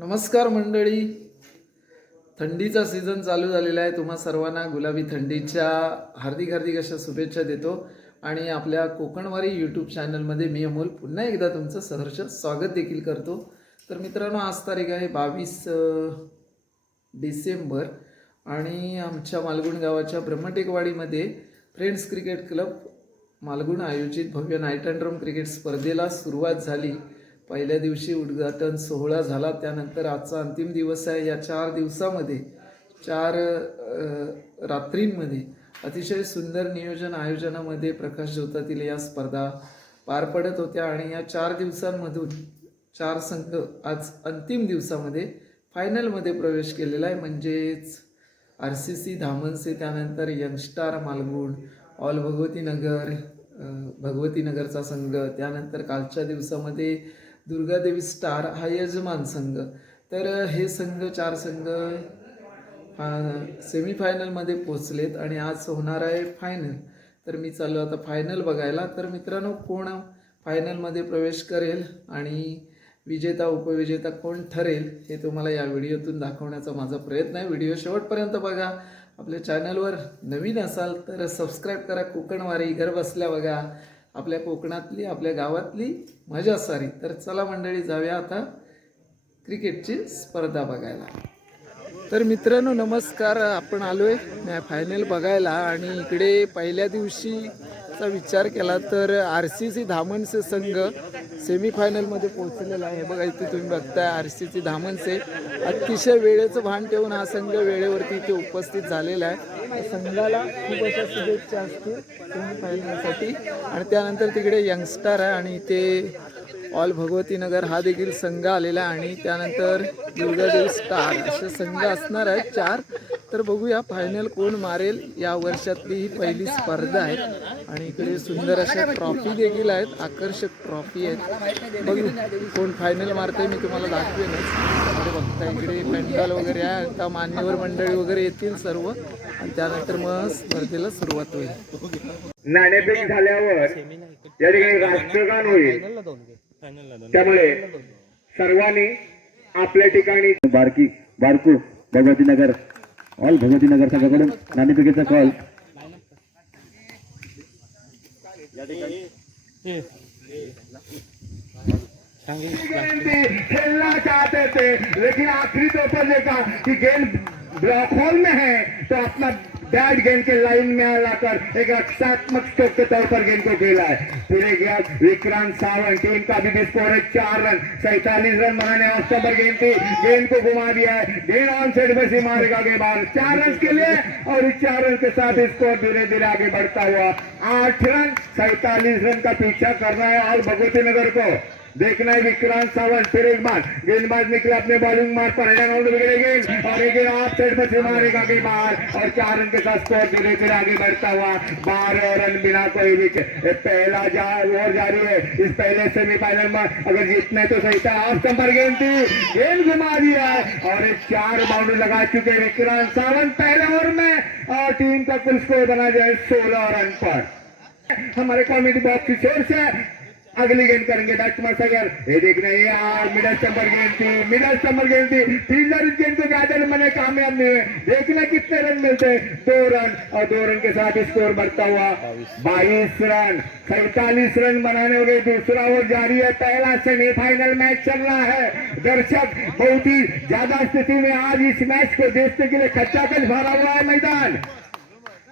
नमस्कार मंडळी. थंडीचा सीझन चालू झालेला आहे. तुम्हा सर्वांना गुलाबी थंडीच्या हार्दिक हार्दिक अशा शुभेच्छा देतो. आणि आपल्या कोकणवारी यूट्यूब चॅनलमध्ये मी अमोल पुन्हा एकदा तुमचं सहर्ष स्वागत देखील करतो. तर मित्रांनो आज तारीख आहे बावीस डिसेंबर आणि आमच्या मालगुण गावाच्या ब्रह्मटेकवाडीमध्ये फ्रेंड्स क्रिकेट क्लब मालगुण आयोजित भव्य नाईट अँड ड्रम क्रिकेट स्पर्धेला सुरुवात झाली. पहिल्या दिवशी उद्घाटन सोहळा झाला त्यानंतर आजचा अंतिम दिवस आहे. या चार दिवसामध्ये चार रात्रींमध्ये अतिशय सुंदर नियोजन आयोजनामध्ये प्रकाश ज्योतातील या स्पर्धा पार पडत होत्या आणि या चार दिवसांमधून चार संघ आज अंतिम दिवसामध्ये फायनलमध्ये प्रवेश केलेला आहे. म्हणजेच आर सी सी धामनसे त्यानंतर यंगस्टार मालगुण ऑल भगवती नगर भगवती नगरचा संघ त्यानंतर कालच्या दिवसामध्ये दुर्गादेवी स्टार हा यजमान संघ. तर हे संघ चार संघ सेमीफायनलमध्ये पोचलेत आणि आज होणार आहे फायनल तर मी चाललो आता फायनल बघायला. तर मित्रांनो कोण फायनलमध्ये प्रवेश करेल आणि विजेता उपविजेता कोण ठरेल हे तुम्हाला या व्हिडिओतून दाखवण्याचा माझा प्रयत्न आहे. व्हिडिओ शेवटपर्यंत बघा. आपल्या चॅनलवर नवीन असाल तर सबस्क्राईब करा. कोकणवारी घर बसल्या बघा. आपल्या कोकणातली आपल्या गावातली मजा सारी. तर चला मंडळी जाऊया आता क्रिकेटची स्पर्धा बघायला. तर मित्रांनो नमस्कार. आपण आलो आहे फायनल बघायला आणि इकडे पहिल्या दिवशी चा विचार केला तर आर सी सी धामणसे संघ सेमीफायनलमध्ये पोहोचलेला आहे. बघा इथे तुम्ही बघताय आर सी सी धामणसे. अतिशय वेळेचं भान ठेवून हा संघ वेळेवरती इथे उपस्थित झालेला आहे. संघाला खूप अशा शुभेच्छा असतील सेमीफायनलसाठी. आणि त्यानंतर तिकडे यंगस्टार आहे आणि इथे ऑल भगवती नगर हा देखील संघ आलेला आहे आणि त्यानंतर दुर्गादेव स्टार असे संघ असणार आहेत चार. तर बघूया फायनल कोण मारेल या वर्षातली ही पहिली स्पर्धा आहे. आणि इकडे सुंदर अशा ट्रॉफी देखील आहेत आकर्षक ट्रॉफी आहेत. बघू कोण फायनल मारते मी तुम्हाला दाखवेनच. बघता इकडे पेंडॉल वगैरे आहे आता मान्यवर मंडळी वगैरे येतील सर्व. आणि त्यानंतर मग स्पर्धेला सुरुवात होईल. नाणेफेक झाल्यावर या ठिकाणी राष्ट्रगान होईल. त्यामुळे सर्वांनी आपल्या ठिकाणी बारकी बारकू भगवतीनगर ऑल भगवतीनगर संघाकडून नाणेफेकीचा कॉल खेलना चाहते थे लेकिन आखिरी तो पर देखा कि गेंद ब्लॉक होल में है तो अपना बैट गेंद के लाइन में लाकर एक रक्षात्मक स्टोक के तौर पर गेंद को खेला है। फिर एक विक्रांत सावंत टीम का भी स्कोर है चार रन सैतालीस रन बनाने अवसर पर गेंद थी गेंद को घुमा दिया है। गेंद ऑन सेट में से मारेगा के बाद चार रन के लिए और इस चार रन के साथ स्कोर धीरे धीरे आगे बढ़ता हुआ आठ रन सैतालीस रन का पीछा कर रहा है और भगवती नगर को। देखना है विक्रांत सावंत, फिर एक बार। गेंदबाज निकले अपने बॉलिंग मार पर बिगड़े गेंद? और एक साइड मारेगा के बाहर और चार रन के साथ स्कोर धीरे धीरे आगे बढ़ता हुआ बारह रन बिना कोई विकेट पहला जा ओवर जारी है। इस पहले सेमीफाइनल में अगर जीतना तो सही था। ऑफ़ स्टंपर गेंद थी। गेंद घुमा दिया। और एक चार बाउंड्री लगा चुके विक्रांत सावंत पहले ओवर में। और टीम का कुल स्कोर बना जाए सोलह रन पर। हमारे कॉमेडी बॉक्स की से अगली गेंद करेंगे बैट्समैन सगर। ये देख रहे हैं यार मिडल स्टम्पर गेंद थी मिडल स्टम्पर गेंद थी। फील्डर इस गेंद को ज़्यादा मैंने कामयाब नहीं हुए देखना कितने रन मिलते हैं। दो रन, और दो रन के साथ स्कोर बढ़ता हुआ बाईस रन, सैतालीस रन बनाने वाले दूसरा ओवर जारी है। पहला सेमीफाइनल मैच चल रहा है। दर्शक बहुत ही ज़्यादा स्थिति में आज इस मैच को देखने के लिए खच्चा कल भरा हुआ है मैदान।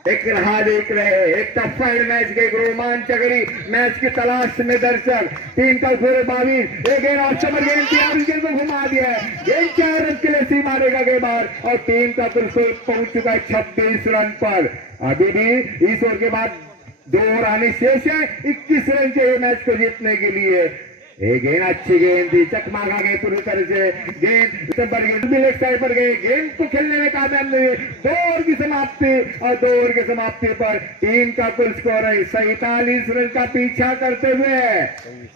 एक रहा देख रहे हैं। एक टफ फाइट मैच के एक रोमांचकरी मैच की तलाश में दर्शक टीम का पूरे बावीस एक गेंद पर गेंद किया गेंद को घुमा दिया है। गेंद चार रन के लिए सी मारेगा के बाहर और टीम का कुल स्कोर पहुँच चुका है छब्बीस रन पर। अभी भी इस ओवर के बाद दो ओवर आने शेष है, इक्कीस रन चाहिए मैच को जीतने के लिए। अच्छी गेंद थी चकमागा गए पूरी तरह से। गेंद पर गेंद भी लेग साइड पर गए। गेंद को खेलने में कामयाब नहीं दो ओवर की समाप्ति और दो ओवर की समाप्ति पर टीम का कुल स्कोर है। सैतालीस रन का पीछा करते हुए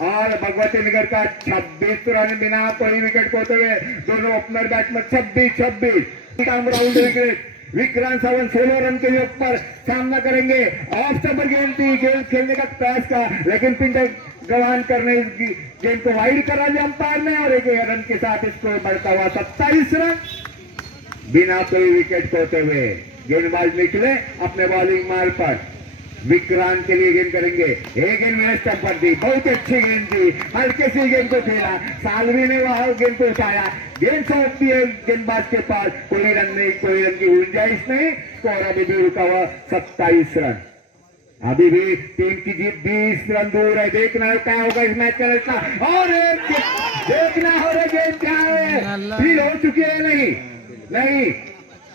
और भगवती नगर का 26 रन बिना कोई विकेट खोते हुए दोनों ओपनर बैट्समैन छब्बीस छब्बीस। राउंड विकेट विक्रांत सावंत सोलह रन के ऊपर सामना करेंगे। ऑफ़ स्टंपर गेंद थी, गेंद खेलने का प्रयास का, लेकिन पिंटर गवान करने की गेंद को वाइड करा दिया अंपायर ने और एक रन के साथ स्कोर बढ़ता हुआ सत्ताईस रन। बिना कोई विकेट खोते हुए, गेंदबाज निकले अपने बॉलिंग मार पर। विक्रांत के लिए गेंद करेंगे। एक गेंद में स्टंप पर दी बहुत अच्छी गेंद थी। हल्के से गेंद को खेला। सालवी ने वहाँ गेंद को उठाया। गेंद सौंप दी है गेंदबाज के पास। कोई रन नहीं, कोई रन की गुंजाइश नहीं। स्कोर अभी भी रुका हुआ सत्ताईस रन। अभी भी टीम की जीत बीस रन दूर है। देखना है क्या होगा इस मैच का रचना और देखना हो रहा गेंद क्या है। फील हो चुकी है नहीं? नहीं।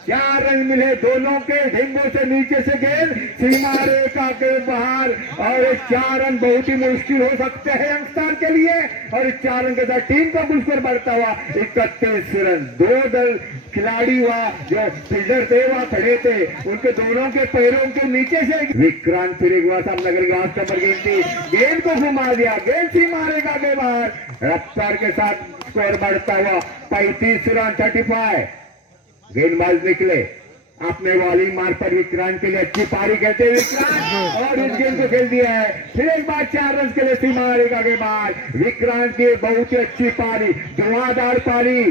चार रन मिले दोनों के? ढिंगों से नीचे से गेंद, सीमा रेखा के बाहर। और चार रन बहुत ही मुश्किल हो सकते हैं यंगस्टर के लिए। और इस चार रन के साथ टीम का कुल स्कोर बढ़ता हुआ इकतीस रन। दो दल खिलाड़ी हुआ, जो फील्डर थे, वहाँ खड़े थे। उनके दोनों के पैरों के नीचे से विक्रांत फिर एक बार करेंगे आज नंबर गेंद थी गेंद को घुमा दिया। गेंद सीमा रेखा के बाहर। रफ्तार के साथ स्कोर बढ़ता हुआ पैंतीस रन थर्टी फाइव गेंदबाज निकले। अपने बॉलिंग मार पर विक्रांत के लिए अच्छी पारी कहते हैं विक्रांत। और इस गेंद को खेल दिया है। फिर एक बार चार रन के लिए सीमा रेखा के बाद विक्रांत की बहुत ही अच्छी पारी। धुआंधार पारी।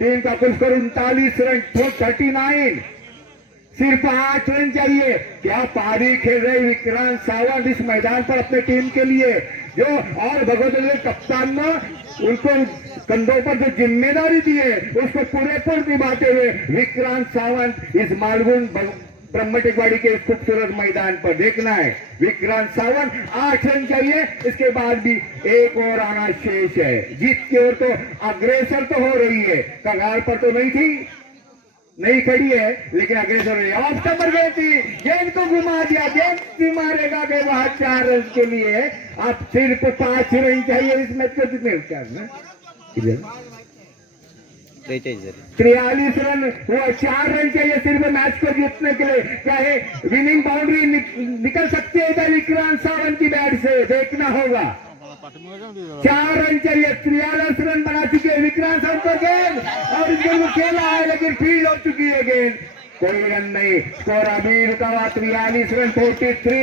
टीम का कुल स्कोर उनतालीस रन थर्टी नाइन सिर्फ़ आठ रन चाहिए। क्या पारी खेल रहे विक्रांत सावंत इस मैदान पर अपने टीम के लिए? जो और भगवत कप्तान ने उनको कंधों पर जो ज़िम्मेदारी दी है, उसको पूरे पूर निभाते हुए विक्रांत सावंत इस मालगुन ब्रह्मटेकवाड़ी के खूबसूरत मैदान पर देखना है। विक्रांत सावंत आठ रन चाहिए, इसके बाद भी एक और आना शेष है। जीत की ओर तो अग्रेसर तो हो रही है। कगार पर तो नहीं थी। नहीं खड़ी है लेकिन अग्रेसर रही है ऑफ़ नंबर थी गेंद को घुमा दिया गेंद भी मारेगा के बाद चार रन के लिए। अब सिर्फ़ पाँच रन चाहिए इस मैच को कितने चार ना तिरयालीस रन वो चार रन चाहिए सिर्फ़ मैच को जीतने के लिए। चाहे विनिंग बाउंड्री निक, निकल सकती है इधर विक्रांत सावंत की बैट से देखना होगा। चार रन चाहिए तिरयालीस रन बना चुके हैं विक्रांत सावंत को गेंद और इस गेंद खेला है लेकिन फ़ील्ड हो चुकी है गेंद कोई रन नहीं स्कोर अभी रुका हुआ तिरयालीस रन फोर्टी थ्री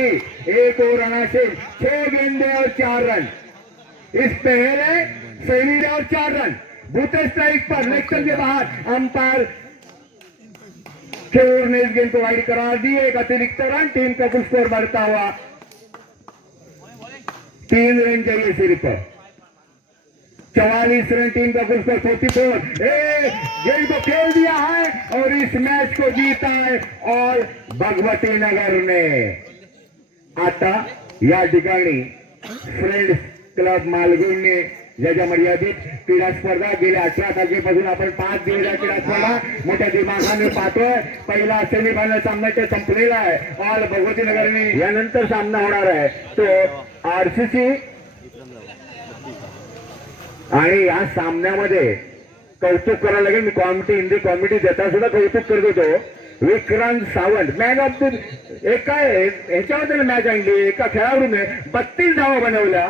एक और रन से छह गेंदे और चार रन इस पहले सेमी और चार रन बूते स्ट्राइक पर लेक्चर के बाहर अंपायर खेर ने इस गेंद को वाइड करार दिए एक अतिरिक्त रन टीम का कुछ स्कोर बढ़ता हुआ तीन रन चाहिए सिर्फ चवालीस रन टीम का कुछ स्कोर फोर्टी फोर ए को खेल दिया है और इस मैच को जीता है और भगवती नगर ने। आता या ठिकाणी फ्रेंड्स क्लब मालगुणने ज्याच्या मर्यादित क्रीडा स्पर्धा गेल्या अठरा तारखेपासून आपण पाच दिवस या क्रीडा स्पर्धा मोठ्या दिमाखाने पाहतोय. पहिला सेमीफायनल सामना संपलेला आहे. ऑल भगवती नगरने यानंतर सामना होणार आहे. तो आरसीसी आणि या सामन्यामध्ये कौतुक करायला लागेल. मी कॉमिटी हिंदी कॉमिटी देता सुद्धा कौतुक करत होतो. Vikrant Sawant man of the एका ह्याच्याबद्दल मॅच आणली. एका खेळाडूने बत्तीस धावा बनवल्या.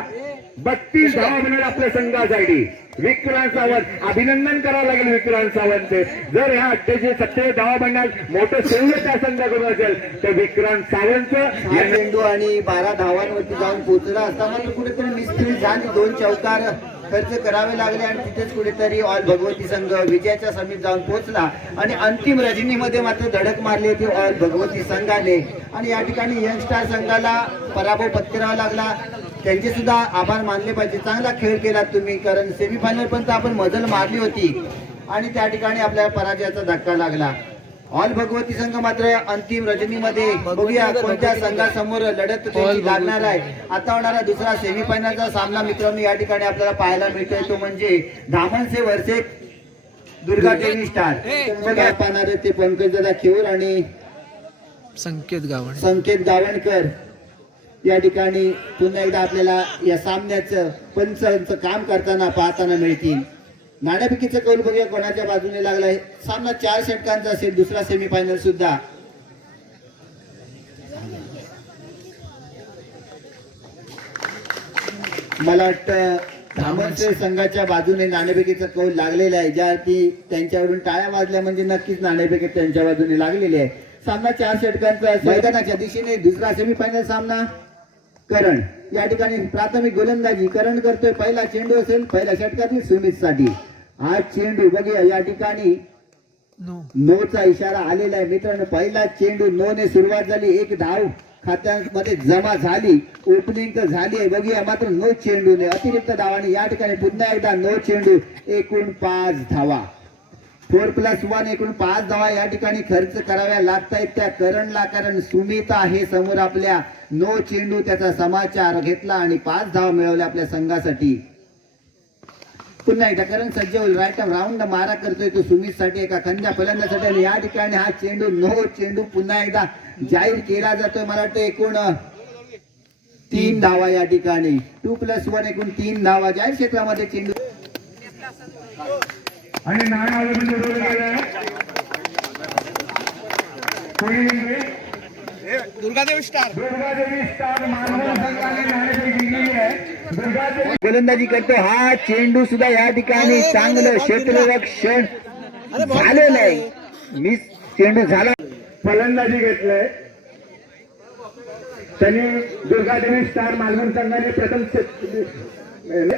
बत्तीस धावा बनवल्या आपल्या संघासाठी. विक्रांत सावंत. अभिनंदन करावं लागेल विक्रांत सावंत जर ह्या अठ्ठेचाळीस सत्तेचाळीस धावा बनण्यात मोठं श्रेय त्या संघाकडून असेल तर विक्रांत सावंत यांना चेंडू आणि बारा धावांवरती जाऊन पोहोचला असताना तो कुठेतरी मिसफिल झाली दोन चौकार खर्च करावे लागले आणि तिथेच कुठेतरी ऑल भगवती संघ विजयाच्या समीप जाऊन पोहोचला. आणि अंतिम रजनीमध्ये मात्र धडक मारली होती ऑल भगवती संघाने. आणि या ठिकाणी यंगस्टार संघाला पराभव पत्करावा लागला. त्यांचे सुद्धा आभार मानले पाहिजे. चांगला खेळ केलात तुम्ही कारण सेमीफायनल पर्यंत आपण मजल मारली होती. आणि त्या ठिकाणी आपल्याला पराजयाचा धक्का लागला. ऑल भगवती संघ मात्र अंतिम रजनीमध्ये. बघूया कोणत्या संघासमोर लढत लागणार आहे. आता होणारा दुसरा सेमीफायनलचा सामना मित्रांनो या ठिकाणी आपल्याला पाहायला मिळतोय. तो म्हणजे धामणसे वर्षे दुर्गा टेनिस स्टार. बघा. पाहणारे ते पंकजदादा खेऊर आणि संकेत गावण. संकेत गावणकर. या ठिकाणी पुन्हा एकदा आपल्याला या सामन्याचं पंचांचं काम करताना पाहताना मिळतील. नाण्यापैकीचं कौल बघूया कोणाच्या बाजूने लागलाय? सामना चार षटकांचा असेल दुसरा सेमीफायनल सुद्धा. मला वाटतं धामणचे संघाच्या बाजूने नाणेफेकीचा कौल लागलेला आहे ज्या की त्यांच्यावरून टाळ्या वाजल्या म्हणजे नक्कीच नाणेफेकी त्यांच्या बाजूने लागलेली आहे. सामना चार षटकांचा मैदानाच्या दिशेने दुसरा सेमीफायनल सामना. करण. या ठिकाणी प्राथमिक गोलंदाजी. करण करतोय पहिला चेंडू असेल पहिल्या षटकातील सुमितसाठी. हा चेंडू बघूया या ठिकाणी नो. नोचा इशारा आलेला आहे. मित्रांनो पहिला चेंडू नो ने सुरुवात झाली. एक धाव खात्यांमध्ये जमा झाली. ओपनिंग तर झाली आहे. बघूया मात्र नो चेंडूने. अतिरिक्त धावाने या ठिकाणी पुन्हा एकदा नो चेंडू. एकूण पाच धावा. फोर प्लस वन एकूण पाच धावा या ठिकाणी खर्च कराव्या लागतायत. आहेत त्या करणला कारण सुमिता आहे समोर आपल्या नो चेंडू. त्याचा समाचार घेतला आणि पाच धावा मिळवल्या आपल्या संघासाठी. पुन्हा एकदा करण सज्ज होईल. राईट राऊंड मारा करतोय तो सुमित साठी एका खंड्या फलंदासाठी आणि या ठिकाणी हा चेंडू नो चेंडू पुन्हा एकदा जाहीर केला जातोय. मला वाटतं एकूण तीन धावा या ठिकाणी. टू प्लस वन एकूण तीन धावा. जाहीर क्षेत्रामध्ये चेंडू आणि नाणं उडवलं गेलं. कोणी जिंकले दुर्गादेवी स्टार दुर्गादेवी स्टार मानव संघाने नाणेफेक जिंकलेली आहे. दुर्गादेवी गोलंदाजी करतो हा चेंडू सुद्धा या ठिकाणी चांगलं क्षेत्ररक्षण झालेलं आहे मिस चेंडू झाला. फलंदाजी घेतलंय. त्यांनी दुर्गादेवी स्टार मालवण संघाने प्रथम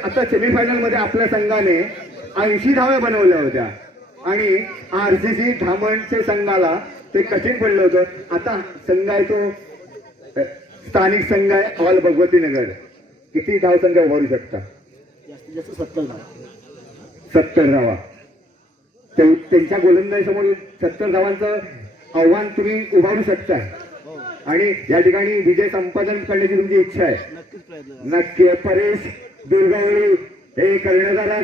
आता सेमीफायनलमध्ये आपल्या संघाने ऐंशी धाव्या बनवल्या होत्या. आणि आरसीसी धामणचे संघाला ते कठीण पडलं होतं. आता संघ आहे तो स्थानिक संघ आहे ऑल भगवतीनगर. किती धावसंख्या उभारू शकता? सत्तर धावा. ते- त्यांच्या गोलंदाजीसमोर सत्तर धावांचं आव्हान तुम्ही उभारू शकताय आणि या ठिकाणी विजय संपादन करण्याची तुमची इच्छा आहे. नक्की परेश दुर्गावळी हे कर्णधार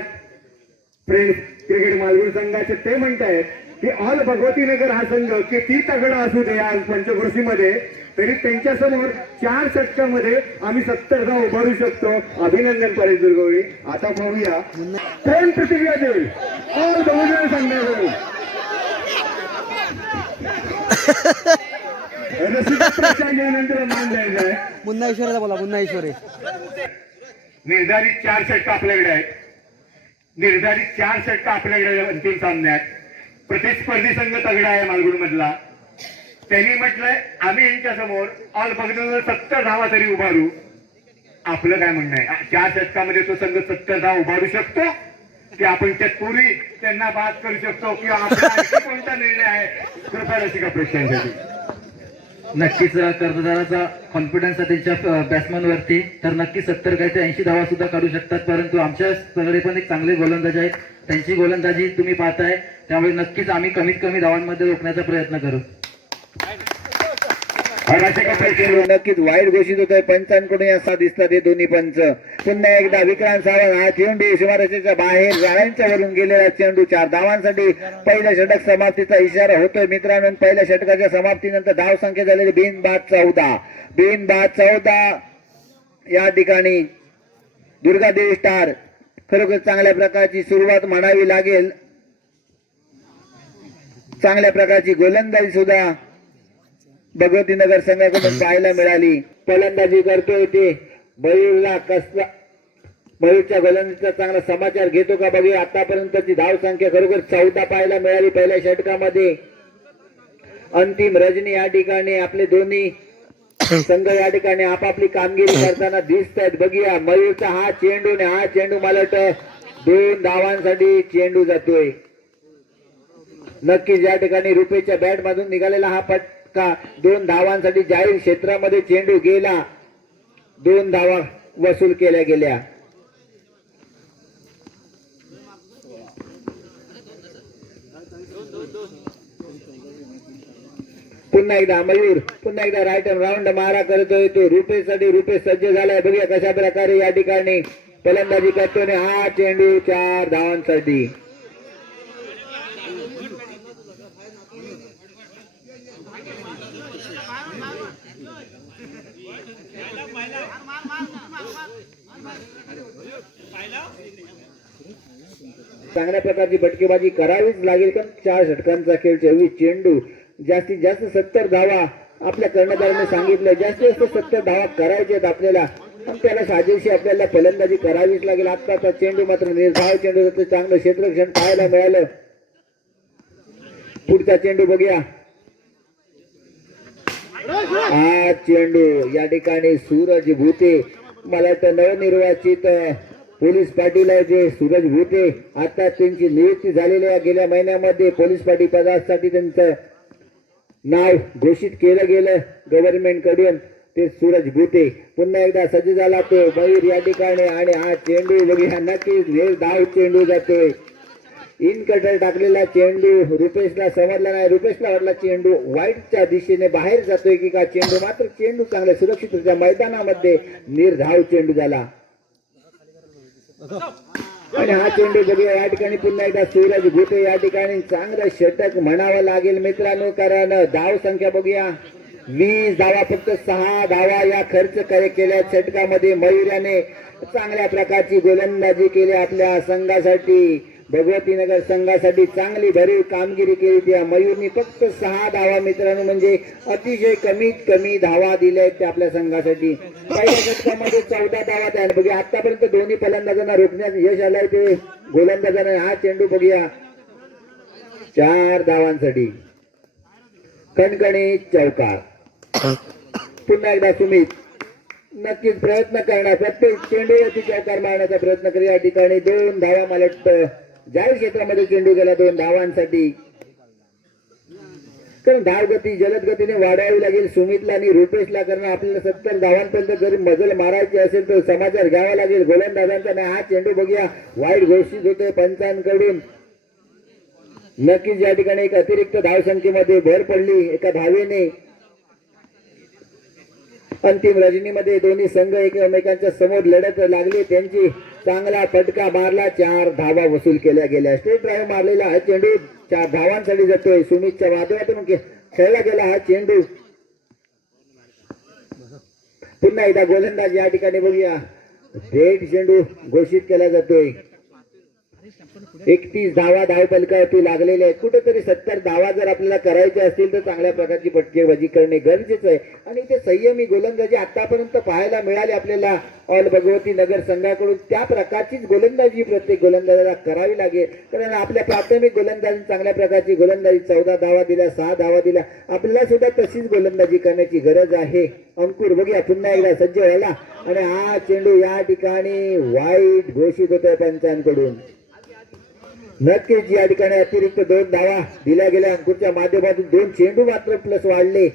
फ्रेंड्स क्रिकेट मालवण संघाचे ते म्हणतायत की ऑल भगवतीनगर हा संघ किती तगडा असू दे या पंचकृषीमध्ये तरी त्यांच्यासमोर चार षटकामध्ये आम्ही सत्तर धाव उभारू शकतो. अभिनंदन परेश दुर्गवळी आता पाहूया. कोण प्रतिक्रिया देईल. ऑल बहुजन संघाकडून. मुन्ना बोला मुन्ना ईश्वरे निर्धारित चार षटकं आपल्याकडे आहेत. निर्धारित चार षटकं आपल्याकडे अंतिम सामन्यात. प्रतिस्पर्धी संघ तगडा आहे मालगुड मधला त्यांनी म्हटलंय आम्ही यांच्या समोर ऑल बघितलं सत्तर धावा तरी उभारू. आपलं काय म्हणणं आहे? चार षटकामध्ये तो संघ सत्तर धाव उभारू शकतो? की आपण त्यापूर्वी त्यांना बाद करू शकतो? किंवा आपला कोणता निर्णय आहे? कृपया रसिका प्रेक्षकांसाठी. नक्कीच कर्जदाराचा कॉन्फिडन्स आहे त्यांच्या बॅट्समॅनवरती तर नक्की सत्तर काय ते ऐंशी धावा सुद्धा काढू शकतात. परंतु आमच्या सगळे पण एक चांगले गोलंदाज आहेत. त्यांची गोलंदाजी तुम्ही पाहताय. त्यामुळे नक्कीच आम्ही कमीत कमी धावांमध्ये रोखण्याचा प्रयत्न करू. नक्कीच वाईट घोषित होतोय. पंचांकडून असा दिसतात हे दोन्ही पंच. पुन्हा एकदा विक्रांत सावंत हा चेंडू सीमारेषेच्या बाहेर जाळ्यांच्या वरून गेलेला चेंडू चार धावांसाठी. पहिल्या षटक समाप्तीचा इशारा होतोय मित्रांनो पहिल्या षटकाच्या समाप्तीनंतर धाव संख्या झालेली बिन बाद चौदा. बिन बाद चौदा या ठिकाणी दुर्गादेवी स्टार खरोखर चांगल्या प्रकारची सुरुवात म्हणावी लागेल. चांगल्या प्रकारची गोलंदाजी सुद्धा भगवतीनगर संघाकडून पाहायला मिळाली. फलंदाजी करतोय ते. बळीला कसला बळीच्या गोलंदाजीचा चांगला समाचार घेतो का बघूया. आतापर्यंतची धाव संख्या खरोखर चौदा पाहायला मिळाली पहिल्या षटकामध्ये. अंतिम रजनी या ठिकाणी आपले दोन्ही संघ या ठिकाणी आपापली कामगिरी करताना दिसत आहेत बघूया मयूरचा हा चेंडू ने हा चेंडू मला वाटतं दोन धावांसाठी चेंडू जातोय. नक्कीच या ठिकाणी रुपेच्या बॅट मधून निघालेला हा पटका दोन धावांसाठी जाहीर क्षेत्रामध्ये चेंडू गेला? दोन धावा वसूल केल्या गेल्या. पुन्हा एकदा मयूर पुन्हा एकदा राईट राऊंड मारा करतोय तो. रुपेसाठी रुपे सज्ज झालाय. बघूया कशा प्रकारे या ठिकाणी फलंदाजी करतोय हा चेंडू चार धावांसाठी. चांगल्या प्रकारची फटकेबाजी करावीच लागेल कारण चार षटकांचा खेळ चोवीस चेंडू जास्तीत जास्त सत्तर धावा आपल्या कर्णधाराने सांगितलं जास्तीत जास्त सत्तर धावा करायचे आहेत आपल्याला. पण त्याला साजेशी आपल्याला फलंदाजी करावीच लागेल. आत्ताचा चेंडू मात्र निर्धाव चेंडू होतं चांगलं क्षेत्रक्षण पाहायला मिळालं. पुढचा चेंडू बघूया. हा चेंडू या ठिकाणी सूरज भूते. मला तर नवनिर्वाचित पोलीस पाटील आहे जे सूरज भुते आता त्यांची नियुक्ती झालेली आहे. गेल्या महिन्यामध्ये पोलीस पाटील पदासाठी त्यांचं नाव घोषित केलं गेलं. गव्हर्नमेंटकडून ते सूरज भुते. पुन्हा एकदा सज्ज झाला तो. मयूर या ठिकाणी आणि हा चेंडू बघूया नक्कीच नेल धाव चेंडू जातोय इन कटर टाकलेला चेंडू रुपेशला समजला नाही. रुपेशला वाटला चेंडू वाईटच्या दिशेने बाहेर जातोय की का? चेंडू मात्र चेंडू चांगल्या सुरक्षितरित्या मैदानामध्ये निर्धाव चेंडू झाला. आणि हा चेंडू बघूया या ठिकाणी पुन्हा एकदा सूरज भूते या ठिकाणी चांगलं षटक म्हणावं लागेल मित्रांनो कारण धाव संख्या बघूया. वीस धावा फक्त सहा धावा या खर्च केल्या षटकामध्ये. मयुर्याने चांगल्या प्रकारची गोलंदाजी केली आपल्या संघासाठी. भगवती नगर संघासाठी चांगली भरीव कामगिरी केली त्या मयूरनी फक्त सहा धावा मित्रांनो म्हणजे अतिशय कमीत कमी धावा दिल्या आहेत त्या आपल्या संघासाठी. पहिल्या षटकामध्ये चौदा धावा त्या. बघूया आतापर्यंत दोन्ही फलंदाजांना रोखण्यात यश आलंय ते. गोलंदाजांना हा चेंडू बघूया. चार धावांसाठी. कणकणी चौकार. पुन्हा एकदा सुमित. नक्कीच प्रयत्न करणार. प्रत्येक चेंडूवरती चौकार मारण्याचा प्रयत्न करू या ठिकाणी दोन धावा मला वाटतं जाहीर क्षेत्रामध्ये चेंडू गेला दोन धावांसाठी. कारण धाव गती जलद गतीने वाढावी लागेल. सुमितला आणि रुपेशला कारण आपल्याला सत्तर धावांपर्यंत जरी मजल मारायची असेल तर समाचार घ्यावा लागेल. गोलंदाजांचा नाही हा चेंडू बघूया. वाईट घोषित होतोय पंचांकडून. नक्कीच या ठिकाणी एक अतिरिक्त धावसंख्येमध्ये भर पडली एका धावेने. अंतिम रजनीमध्ये दोन्ही संघ एकमेकांच्या समोर लढत लागली. त्यांची चांगला फटका मारला चार धावा वसूल केल्या गेल्या. स्ट्रेट ड्राईव्ह मारलेला हा चेंडू. चार धावांसाठी जातोय सुमितच्या माध्यमातून खेळला गेला हा चेंडू. पुन्हा एकदा गोलंदाज या ठिकाणी बघूया. रेड चेंडू घोषित केला जातोय. एकतीस धावा धाव पलकावरती लागलेले आहेत. कुठेतरी सत्तर धावा जर आपल्याला करायच्या असतील तर चांगल्या प्रकारची पटकेबाजी करणे गरजेचं आहे. आणि ते संयमी गोलंदाजी आतापर्यंत पाहायला मिळाली आपल्याला. ऑल भगवती नगर संघाकडून त्या प्रकारचीच गोलंदाजी प्रत्येक गोलंदाजाला करावी लागेल. कारण आपल्या प्राथमिक गोलंदाजी चांगल्या प्रकारची गोलंदाजी चौदा धावा दिल्या सहा धावा दिल्या. आपल्याला सुद्धा तशीच गोलंदाजी करण्याची गरज आहे. अंकुर बघूया पुन्हा एकदा सज्ज व्हायला. आणि हा चेंडू या ठिकाणी वाईट घोषित होतोय पंचांकडून. नक्कीच या ठिकाणी अतिरिक्त दोन धावा दिल्या गेल्या. अंकुरच्या माध्यमातून दोन चेंडू मात्र प्लस वाढले.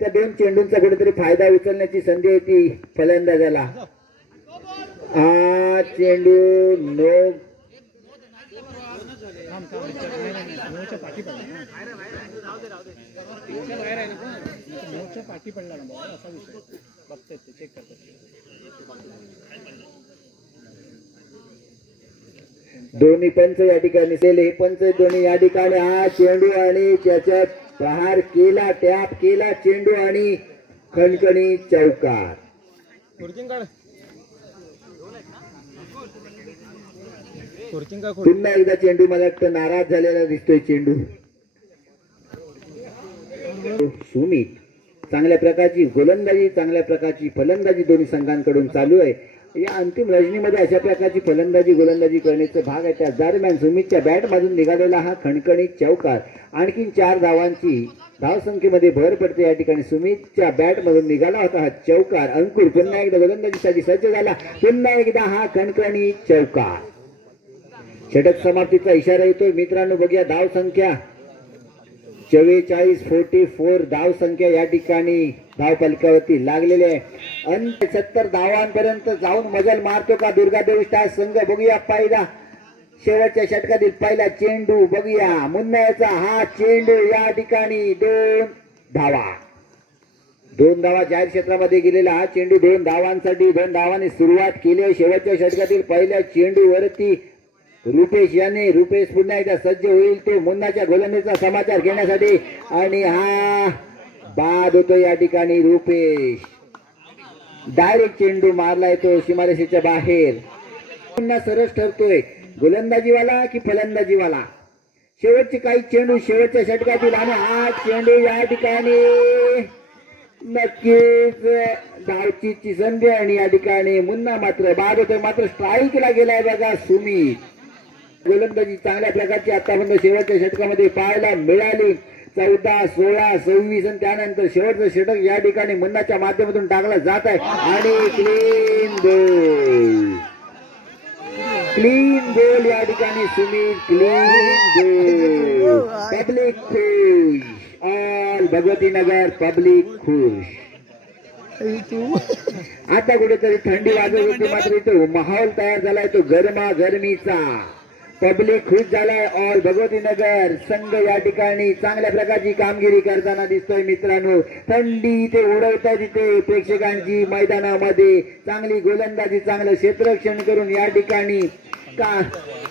त्या दोन चेंडूंचा कुठेतरी फायदा उचलण्याची संधी होती फलंदाजाला. हा चेंडू नो दोन्ही पंच या ठिकाणी केले. पंच दोन्ही या ठिकाणी. हा चेंडू आणि त्याच्यात प्रहार केला टॅप केला चेंडू आणि खणखणी चौकार. पुन्हा एकदा चेंडू मला वाटतं नाराज झालेला दिसतोय चेंडू. सुमित चांगल्या प्रकारची गोलंदाजी चांगल्या प्रकारची फलंदाजी दोन्ही संघांकडून चालू आहे. या अंतिम रजनीमध्ये अशा प्रकारची फलंदाजी गोलंदाजी करण्याचा भाग आहे. त्या दरम्यान सुमितच्या बॅटमधून निघालेला हा खणखणीत चौकार. आणखी चार धावांची धावसंख्येमध्ये भर पडते या ठिकाणी. सुमितच्या बॅटमधून निघाला होता हा चौकार. अंकुर पुन्हा एकदा गोलंदाजीसाठी सज्ज झाला. पुन्हा एकदा हा खणखणी चौकार. षटक समाप्तीचा इशारा येतोय. मित्रांनो बघूया धावसंख्या. संख्या चव्वेचाळीस फोर्टी फोर धाव संख्या या ठिकाणी धावपालिकावरती लागलेले लागलेली आहे. अंत सत्तर धावांपर्यंत जाऊन मजल मारतो का? दुर्गादेवी स्टार संघ बघूया पहिला. शेवटच्या षटकातील पहिला चेंडू बघूया. मुन्नाचा हा चेंडू या ठिकाणी दोन धावा. दोन धावा जाहीर क्षेत्रामध्ये गेलेला हा चेंडू दोन धावांसाठी दोन धावाने सुरुवात केली आहे. शेवटच्या षटकातील पहिल्या चेंडू वरती रुपेश याने रुपेश पुन्हा एकदा सज्ज होईल. ते मुन्नाच्या गोलंदाजीचा समाचार घेण्यासाठी. आणि हा बाद होतो या ठिकाणी रुपेश. डायरेक्ट चेंडू मारलाय तो सीमारेषेच्या बाहेर. पुन्हा सरस ठरतोय. गोलंदाजीवाला की फलंदाजीवाला? शेवटचे काही चेंडू शेवटच्या षटकातील आणि हा चेंडू या ठिकाणी नक्कीच धावची संधी आणि या ठिकाणी मुन्ना मात्र बाद होतोय. मात्र स्ट्राईकला गेलाय बघा सुमित. गोलंदाजी चांगल्या प्रकारची आतापर्यंत शेवटच्या षटकामध्ये पाहायला मिळाली. चौदा सोळा सव्वीस आणि त्यानंतर शेवटचं षटक या ठिकाणी मुन्नाच्या माध्यमातून टाकला जात आहे. आणि क्लीन गोल क्लीन गोल या ठिकाणी सुमित क्लीन गोल पब्लिक खुश. ऑल भगवती नगर पब्लिक खुश. आता कुठेतरी थंडी वाजत होती मात्र इथे माहोल तयार झालाय तो गरमा गरमीचा पब्लिक खुश झालाय ऑल भगवती नगर संघ या ठिकाणी चांगल्या प्रकारची कामगिरी करताना दिसतोय मित्रांनो. थंडी इथे उडवतात इथे प्रेक्षकांची मैदानामध्ये. चांगली गोलंदाजी चांगलं क्षेत्ररक्षण करून या ठिकाणी का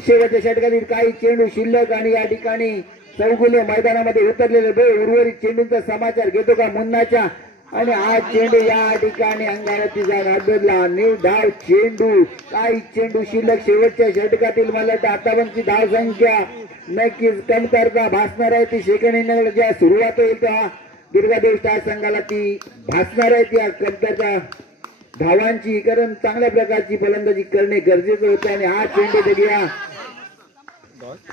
शेवटच्या षटकातील काही चेंडू शिल्लक आणि या ठिकाणी चौगुले मैदानामध्ये उतरलेले बे उर्वरित चेंडूंचा समाचार घेतो का? मुन्नाच्या आणि हा चेंडू या ठिकाणी अंगावरती जाऊन आदरला निर्धाव चेंडू. काही चेंडू शिल्लक शेवटच्या षटकातील मला वाटतं आतापर्यंतची धाव संख्या. नक्कीच कमतरता भासणार आहे ती सेकंड ज्या सुरुवात होईल त्या दुर्गादेव स्टार संघाला ती भासणार आहे. त्या कमतरता धावांची कारण चांगल्या प्रकारची फलंदाजी करणे गरजेचं होतं आणि हा चेंडू बघूया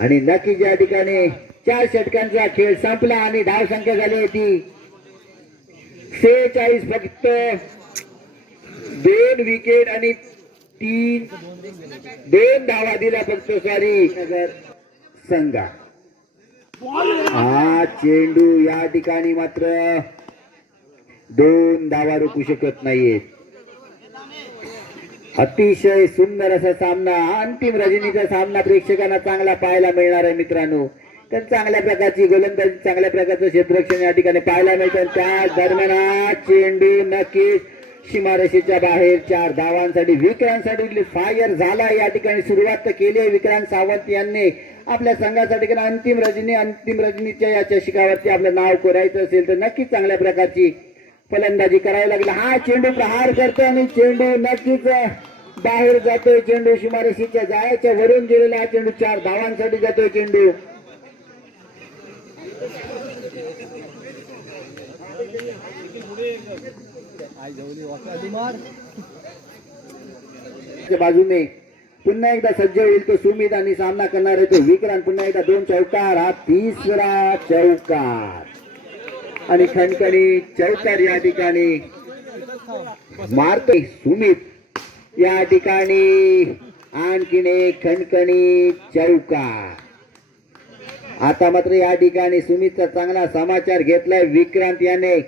आणि नक्कीच या ठिकाणी चार षटकांचा खेळ संपला आणि धाव संख्या झाली होती सेहेचाळीस फक्त. दोन विकेट आणि तीन दोन धावा दिला फक्त सॉरी संघा. हा चेंडू या ठिकाणी मात्र दोन धावा रोखू शकत नाहीयेत अतिशय सुंदर असा सामना अंतिम रजनीचा सामना प्रेक्षकांना चांगला पाहायला मिळणार आहे मित्रांनो. तर चांगल्या प्रकारची गोलंदाजी चांगल्या प्रकारचं क्षेत्ररक्षण या ठिकाणी पाहायला मिळतं. त्या दरम्यान चेंडू नक्कीच सीमारेषेच्या बाहेर चार धावांसाठी विक्रांतसाठी फायर झाला या ठिकाणी सुरुवात तर केली आहे विक्रांत सावंत यांनी. आपल्या संघासाठी कारण अंतिम रजनी अंतिम रजनीच्या या चषकावरती आपलं नाव कोरायचं असेल तर नक्कीच चांगल्या प्रकारची फलंदाजी करावी लागली. हा चेंडू प्रहार करतो आणि चेंडू नक्कीच बाहेर जातोय. चेंडू सीमारेषेच्या जायच्या वरून गेलेला हा चेंडू. चार धावांसाठी जातोय चेंडू. बाजूने पुन्हा एकदा सज्ज होईल तो सुमित आणि सामना करणार आहे तो विक्रांत. पुन्हा एकदा दोन चौकार हा तिसरा चौकार. आणि खणखणी चौकार या ठिकाणी. मारतोय सुमित या ठिकाणी. आणखीन एक खणखणी चौकार. आता मात्र या ठिकाणी सुमितचा चांगला समाचार घेतलाय विक्रांत याने.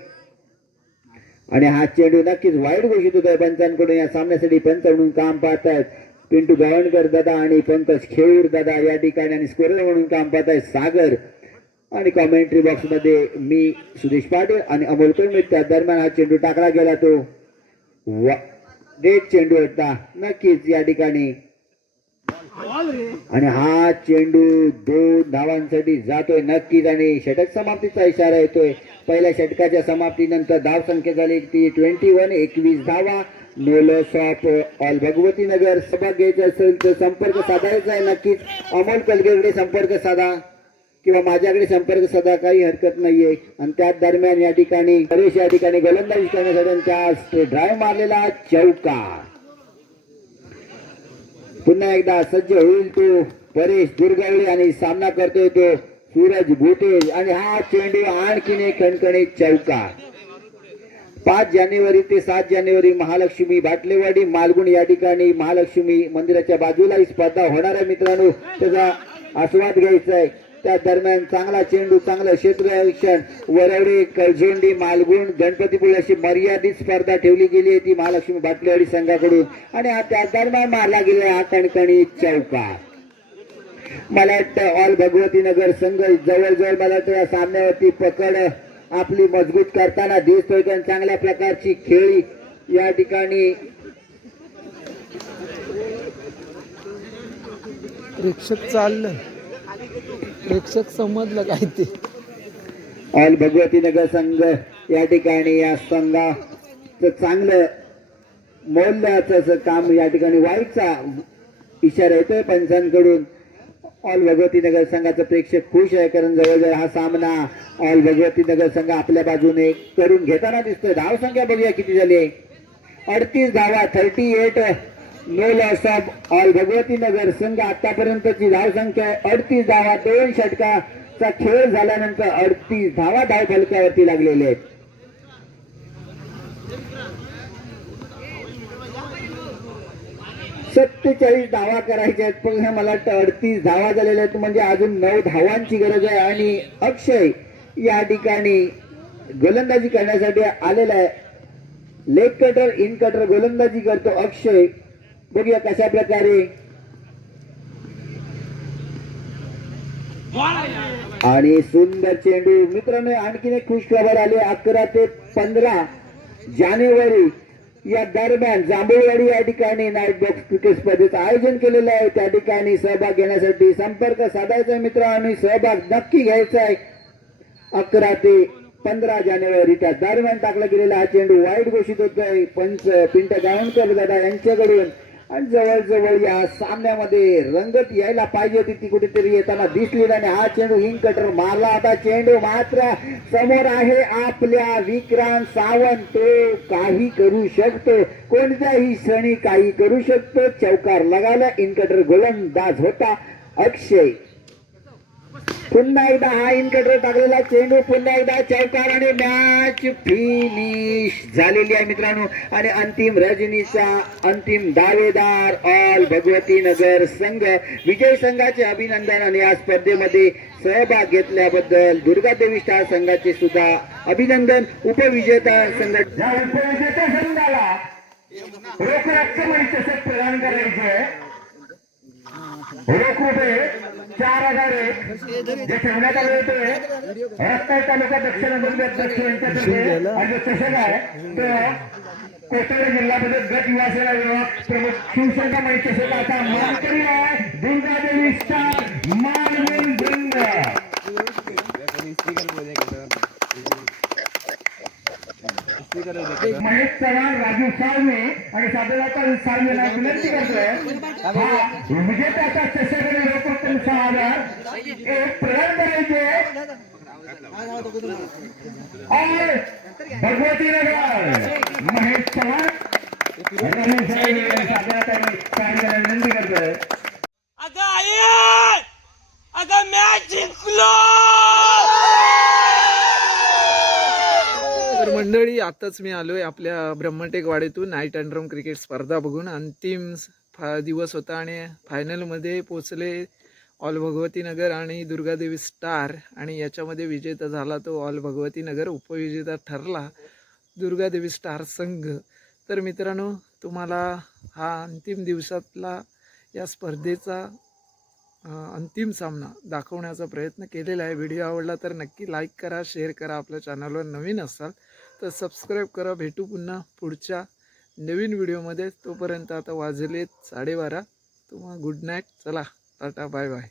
आणि हा चेंडू नक्कीच वाईट घोषित होतोय पंचांकडून. या सामन्यासाठी पंच म्हणून काम पाहतायत. पिंटू गावणकर दादा आणि पंकज खेळूर दादा या ठिकाणी आणि स्कोरर म्हणून काम पाहताय सागर. आणि कॉमेंट्री बॉक्समध्ये मी सुरेश पाटील आणि अमोल कुलमित त्या दरम्यान हा चेंडू टाकला गेला तो. वा- देत चेंडू होता नक्कीच या ठिकाणी आणि हा चेंडू दोन धावांसाठी जातोय नक्कीच आणि षटक समाप्तीचा इशारा येतोय. पहिल्या षटकाच्या समाप्तीनंतर धाव संख्या झाली ती ट्वेंटी वन एकवीस धावा. No off all Bhagwati Nagar सभा घ्यायचा असेल तर संपर्क साधायचा आहे नक्कीच. अमोल कलगेकडे संपर्क साधा किंवा माझ्याकडे संपर्क साधा काही हरकत नाहीये. आणि त्याच दरम्यान या ठिकाणी परेश या ठिकाणी गोलंदाजी करण्यासाठी त्या ड्राईव्ह मारलेला चौका. पुन्हा एकदा सज्ज होईल तो परेश दुर्गवळे आणि सामना करतोय तो सूरज भोटे आणि हा चेंडू आणखीन एक खणखणीत चौकार पाच जानेवारी ते सात जानेवारी महालक्ष्मी बाटलेवाडी मालगुण या ठिकाणी महालक्ष्मी मंदिराच्या बाजूला ही स्पर्धा होणार आहे मित्रांनो. त्याचा आस्वाद घ्यायचा आहे. त्या दरम्यान चांगला चेंडू चांगलं क्षेत्ररक्षण वरवडे कळझेंडी मालगुण गणपतीपुळे अशी मर्यादित स्पर्धा ठेवली गेली आहे ती महालक्ष्मी बाटलेवाडी संघाकडून. आणि हा त्या दरम्यान मारला गेला हा कणकणी चौका मला वाटतं ऑल भगवती नगर संघ जवळजवळ मला वाटतं या सामन्यावरती पकड आपली मजबूत करताना दिसतोय. कारण चांगल्या प्रकारची खेळी या ठिकाणी प्रेक्षक चाललं प्रेक्षक समजलं काय ते? ऑल भगवती नगर संघ या ठिकाणी या संघाचं चांगलं मौल्याचं असं काम या ठिकाणी वाईटचा इशारा येतोय पंचांकडून. ऑल भगवती नगर संघाचं प्रेक्षक खुश आहे कारण जवळजवळ हा सामना ऑल भगवती नगर संघ आपल्या बाजूने करून घेताना दिसतोय. धाव संख्या बघूया किती झाली आहे. अडतीस धावा thirty eight no loss all Bhagwati Nagar संघ आतापर्यंतची धाव संख्या अडतीस धावा दोन षटका चा खेळ झाल्यानंतर अडतीस धावा धाव फलक्यावरती लागलेले आहेत. सत्तेचाळीस धावा करायच्या आहेत. पण मला वाटतं अडतीस धावा झालेल्या आहेत. म्हणजे अजून नऊ धावांची गरज आहे. आणि अक्षय या ठिकाणी गोलंदाजी करण्यासाठी आलेला आहे. लेग कटर इन कटर गोलंदाजी करतो अक्षय. बघूया कशा प्रकारे आणि सुंदर चेंडू मित्रांनो आणखीन एक खुश खबर आली अकरा ते पंधरा जानेवारी या दरम्यान जांभूळवाडी या ठिकाणी नाईट बॉक्स क्रिकेट स्पर्धेचं आयोजन केलेलं आहे. त्या ठिकाणी सहभाग घेण्यासाठी संपर्क साधायचा मित्र. आणि सहभाग नक्की घ्यायचा आहे. अकरा ते पंधरा जानेवारी त्या दरम्यान टाकला गेलेला हा चेंडू वाईट घोषित होतोय. पंच पिंट गावणकर दादा यांच्याकडून. आणि जवळजवळ या सामन्यामध्ये रंगत यायला पाहिजे होती ती कुठेतरी येताना दिसली नाही. हा चेंडू हिंग कटर मारला. आता चेंडू मात्र समोर आहे आपल्या विक्रांत सावंत. तो काही करू शकतो. कोणत्याही क्षणी काही करू शकतो. चौकार लगाला इनकटर गोलंदाज होता अक्षय. पुन्हा एकदा हा इनकटर टाकलेला चेंडू पुन्हा एकदा चौकार आणि मॅच फिनिश झालेली आहे मित्रांनो. आणि अंतिम रजनीचा अंतिम दावेदार ऑल भगवती नगर संघ विजय संघाचे अभिनंदन आणि या स्पर्धेमध्ये सहभाग घेतल्याबद्दल दुर्गादेवी स्टार संघाचे सुद्धा अभिनंदन. उपविजेता संघ उपविजेता संघाला रोख रक्कम प्रदान करायचे. रोख रुपये चार हजार एक. जे ठेवण्यात आले होते रत्नागिरी तालुका दक्षिण अभिवृद्धी अध्यक्ष यांच्यातर्फे आणि चषक आहे तो कोथरूड जिल्ह्यामध्ये गट युवा विभाग प्रमुख शिवसेना माहिती चषक. आता मानकरी आहे दुर्गादेवी स्टार मानवीन वृंद. महेश चव्हाण राजू साळवे आणि साधनाचा साळवेला विनंती करतोय. हा सहा एक प्रदान करायचे और भगवती नगर महेश चव्हाण. साळवे विनंती करतोय. अगं अगं मॅच जिंकलो! आत्ताच मी आलो आहे आपल्या ब्रह्मटेक वाडीतून नाईट अँड्रम क्रिकेट स्पर्धा बघून. अंतिम फा दिवस होता आणि फायनलमध्ये पोचले ऑल भगवती नगर आणि दुर्गादेवी स्टार. आणि याच्यामध्ये विजेता झाला तो ऑल भगवती नगर उपविजेता ठरला दुर्गादेवी स्टार संघ. तर मित्रांनो तुम्हाला हा अंतिम दिवसातला या स्पर्धेचा अंतिम सामना दाखवण्याचा प्रयत्न केलेला आहे. व्हिडिओ आवडला तर नक्की लाईक करा शेअर करा. आपल्या चॅनलवर नवीन असाल तर सबस्क्राईब करा भेटू पुन्हा पुढच्या नवीन व्हिडिओमध्ये तोपर्यंत आता वाजलेत साडेबारा. तुम्हाला गुड नाईट चला टाटा बाय बाय